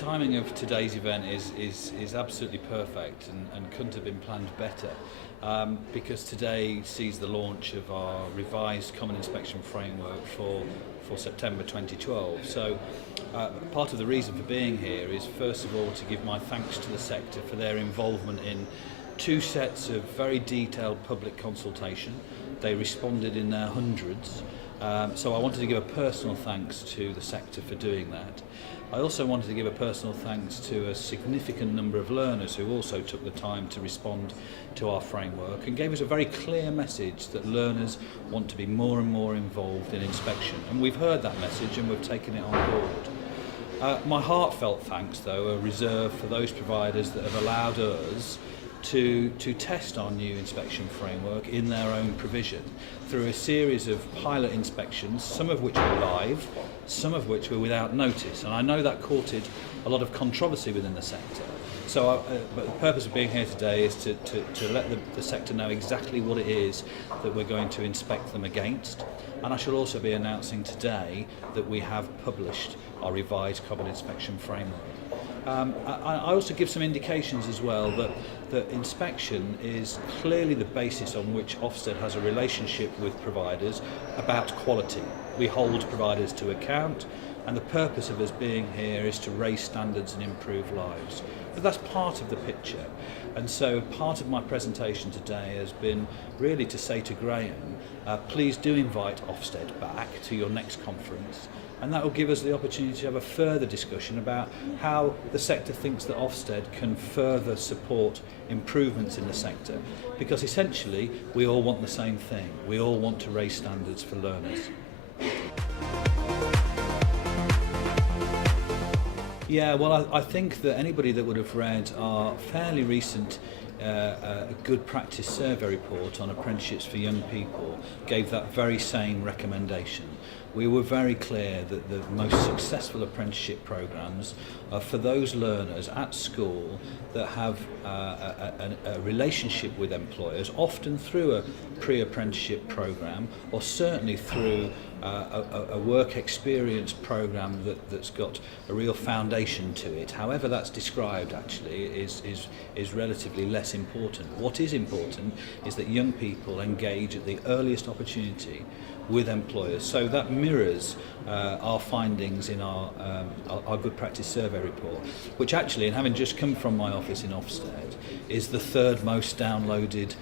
timing of today's event is absolutely perfect and couldn't have been planned better, because today sees the launch of our revised Common Inspection Framework for September 2012. So part of the reason for being here is first of all to give my thanks to the sector for their involvement in 2 sets of very detailed public consultation. They responded in their hundreds. So I wanted to give a personal thanks to the sector for doing that. I also wanted to give a personal thanks to a significant number of learners who also took the time to respond to our framework and gave us a very clear message that learners want to be more and more involved in inspection. And we've heard that message and we've taken it on board. My heartfelt thanks, though, are reserved for those providers that have allowed us to test our new inspection framework in their own provision through a series of pilot inspections, some of which were live, some of which were without notice. And I know that courted a lot of controversy within the sector. So, but the purpose of being here today is to let the sector know exactly what it is that we're going to inspect them against. And I shall also be announcing today that we have published our revised Common Inspection Framework. I also give some indications as well that inspection is clearly the basis on which Ofsted has a relationship with providers about quality. We hold providers to account, and the purpose of us being here is to raise standards and improve lives. But that's part of the picture. And so part of my presentation today has been really to say to Graham, please do invite Ofsted back to your next conference, and that will give us the opportunity to have a further discussion about how the sector thinks that Ofsted can further support improvements in the sector, because essentially we all want the same thing. We all want to raise standards for learners. Yeah, well, I think that anybody that would have read our fairly recent good practice survey report on apprenticeships for young people gave that very same recommendation. We were very clear that the most successful apprenticeship programs are for those learners at school that have a relationship with employers, often through a pre-apprenticeship program, or certainly through a work experience program that's got a real foundation to it. However that's described actually is relatively less important. What is important is that young people engage at the earliest opportunity with employers. So that mirrors our findings in our good practice survey report, which actually, and having just come from my office in Ofsted, is the 3rd most downloaded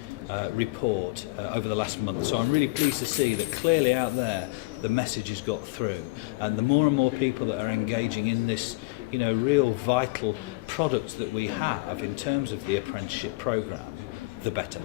report over the last month. So I'm really pleased to see that clearly out there the message has got through, and the more and more people that are engaging in this, real vital product that we have in terms of the apprenticeship program, the better.